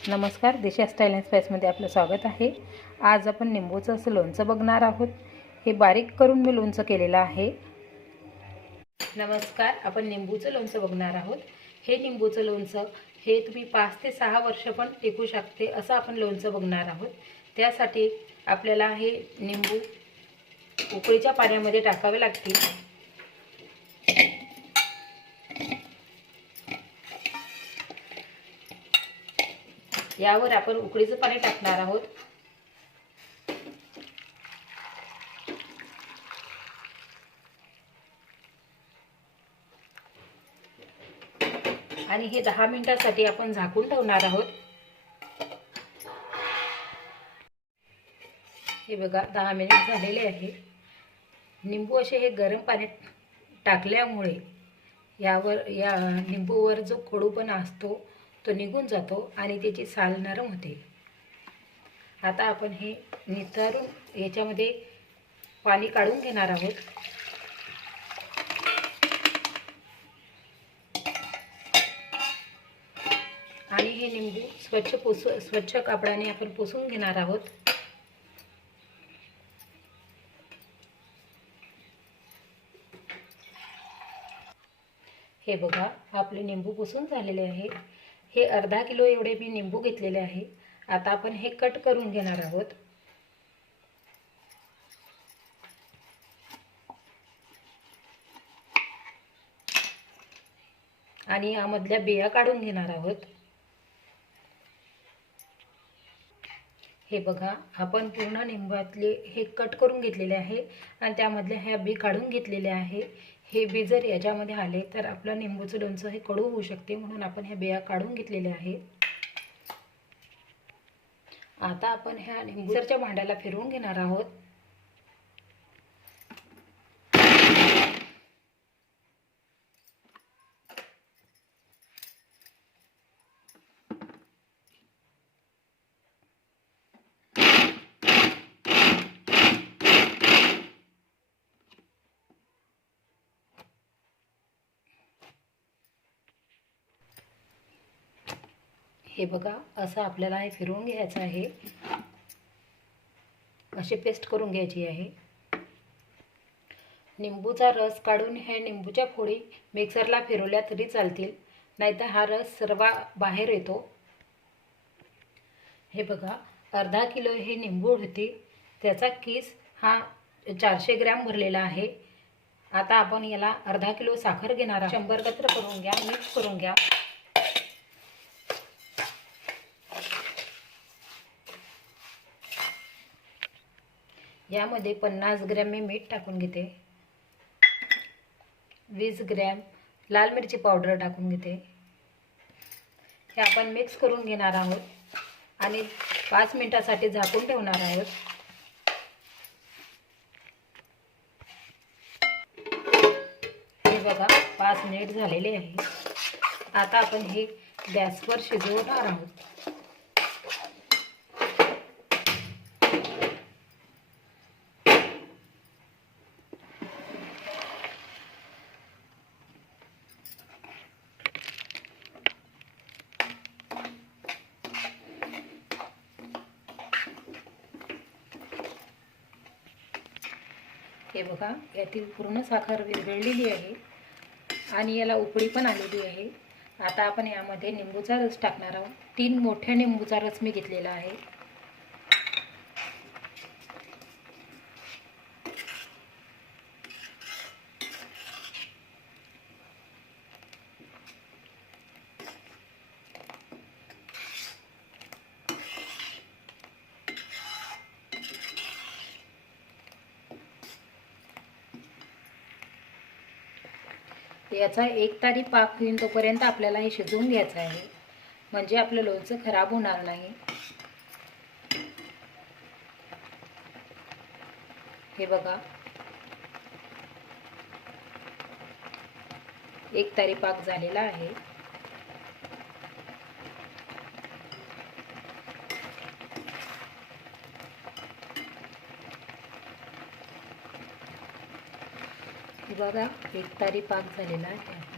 नमस्कार, देशी style and स्पाइसमध्ये आपलं स्वागत आहे। आज आपण लिंबूचं असं लोणचं बघणार आहोत। हे बारीक करून मी लोणचं केलेलं आहे। नमस्कार, आपण लिंबूचं लोणचं बघणार आहोत। हे लिंबूचं लोणचं हे तुम्ही 5 ते 6 वर्ष पण टिकू शकते असं आपण लोणचं बघणार आहोत। त्यासाठी आपल्याला हे लिंबू उकळीच्या पाण्यामध्ये टाकावे लागतील। यावर आपण उकळीचं पाणी टाकणार आहोत। आणि हे 10 मिनिटांसाठी आपण झाकून ठेवणार आहोत। हे बघा 10 मिनिट झालेले आहे। लिंबू असे हे गरम पाण्यात टाकल्यामुळे या लिंबूवर जो कडूपणा असतो तो निघून जातो आणि त्याची साल नरम होते। आता आपण हे निथरून याच्यामध्ये पाणी काढून घेणार आहोत। आणि हे लिंबू स्वच्छ कापडाने आपण पुसून घेणार आहोत। हे बघा आपले लिंबू पुसून झालेले आहे। हे अर्धा किलो एवढे मी लिंबू घेतलेले आहे। आता आपण हे कट करून घेणार आहोत। आणि यामधल्या बिया काढून घेणार आहोत। हे बघा आपण पूर्ण लिंबातले हे कट करून घेतलेले आहे आणि त्यामधल्या ह्या बी काढून घेतलेल्या आहे। हे बी जर याच्यामध्ये आले तर आपलं लिंबूचं लोणचं हे कडू होऊ शकते, म्हणून आपण ह्या बिया काढून घेतलेल्या आहे। आता आपण ह्या मिक्सरच्या भांड्याला फिरवून घेणार आहोत। हे बघा असं आपल्याला हे फिरवून घ्यायचं आहे। अशी पेस्ट करून घ्यायची आहे। लिंबूचा रस काढून हे लिंबूच्या फोडी मिक्सरला फिरवल्या तरी चालतील, नाहीतर हा रस सर्व बाहेर येतो। हे बघा अर्धा किलो हे लिंबू होते, त्याचा किस हा 400 ग्रॅम भरलेला आहे। आता आपण याला अर्धा किलो साखर घेणार आहोत। 100 एकत्र करून घ्या, मिक्स करून घ्या। यामध्ये 50 ग्रॅम मी मीठ टाकून घेते। 20 ग्रॅम लाल मिरची पावडर टाकून घेते। हे आपण मिक्स करून घेणार आहोत आणि 5 मिनिटांसाठी झाकून ठेवणार आहोत। हे बघा 5 मिनिट झालेले आहे। आता आपण हे गॅसवर शिजवणार आहोत। हे बघा यातील पूर्ण साखर विरघळलेली आहे आणि याला उकळी पण आलेली आहे। आता आपण यामध्ये लिंबूचा रस टाकणार आहोत। 3 मोठ्या लिंबूचा रस मी घेतलेला आहे। याचा 1 तारी पाक होईल तोपर्यंत आपल्याला हे शिजवून घ्यायचं आहे, म्हणजे आपलं लोणचं खराब होणार नाही। हे बघा 1 तारी पाक झालेला आहे। बघा 1 तारी पाक झालेला आहे।